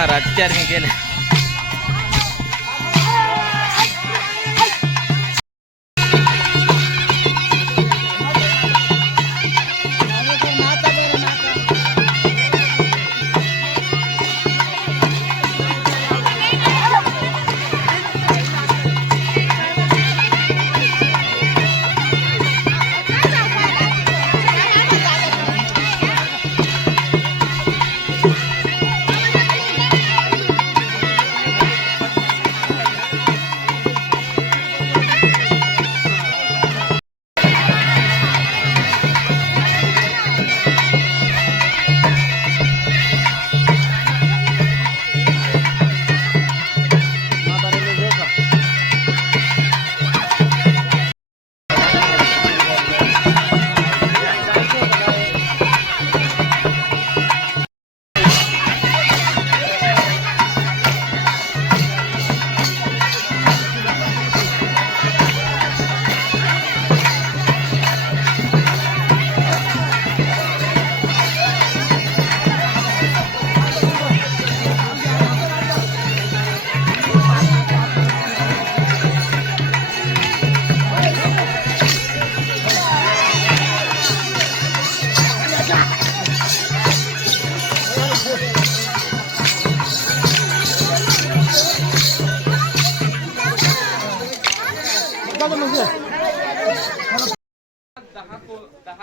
मारा चार में केला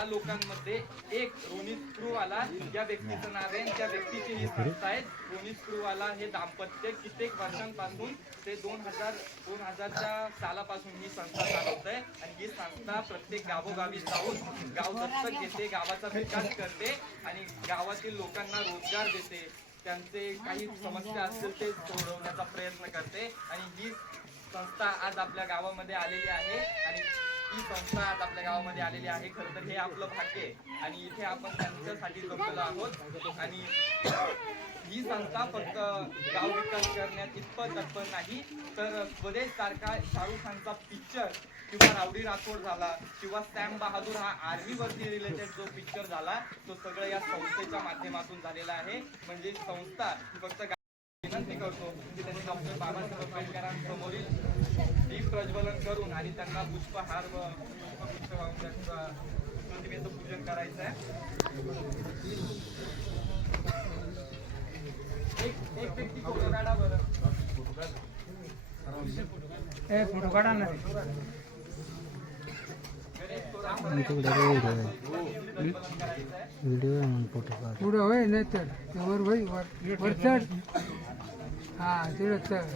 लोकांमध्ये एक रोनित स्क्रूवाला या व्यक्तीचं नाव आहे त्या व्यक्तीची ही संस्था आहे. रोनित स्क्रूवाला हे दाम्पत्य कित्येक वर्षांपासून ते दोन हजार दोन हजारच्या सालापासून ही संस्था चालवत आहे. आणि ही संस्था प्रत्येक गावोगावी जाऊन गाव दत्तक घेते गावाचा विकास करते आणि गावातील लोकांना रोजगार देते. त्यांचे काही समस्या असतील ते सोडवण्याचा प्रयत्न करते. आणि ही संस्था आज आपल्या गावामध्ये आलेली आहे. आणि ही संस्था आज आपल्या गावामध्ये आलेली आहे. खरं तर हे आपलं भाग्य आहे. आणि इथे आपण त्यांच्यासाठी जमलेलो आहोत. आणि ही संस्था फक्त गाव विकास करण्यात इतपत तत्पर नाही तर बरेच सारखा शाहरुख खानचा पिक्चर किंवा रावडी राठोड झाला किंवा सॅम बहादूर हा आर्मीवरती रिलेटेड जो पिक्चर झाला तो सगळं या संस्थेच्या माध्यमातून झालेला आहे. म्हणजे संस्था फक्त विनंती करतो की त्यांनी डॉक्टर बाबासाहेब आंबेडकरांसमोरील दीप प्रज्वलन करून आणि त्यांना पुष्पहार व पुष्पगुच्छ वाहून त्यांचं प्रतिमेचं पूजन करायचं आहे. एक एक व्यक्ती फोटो काढा बरं. फोटो काढा ना. व्हिडिओ म्हणून फोटो पुढं होय नाही तर. ते वर होई वर. वर चढ. हा तिकडं चढ.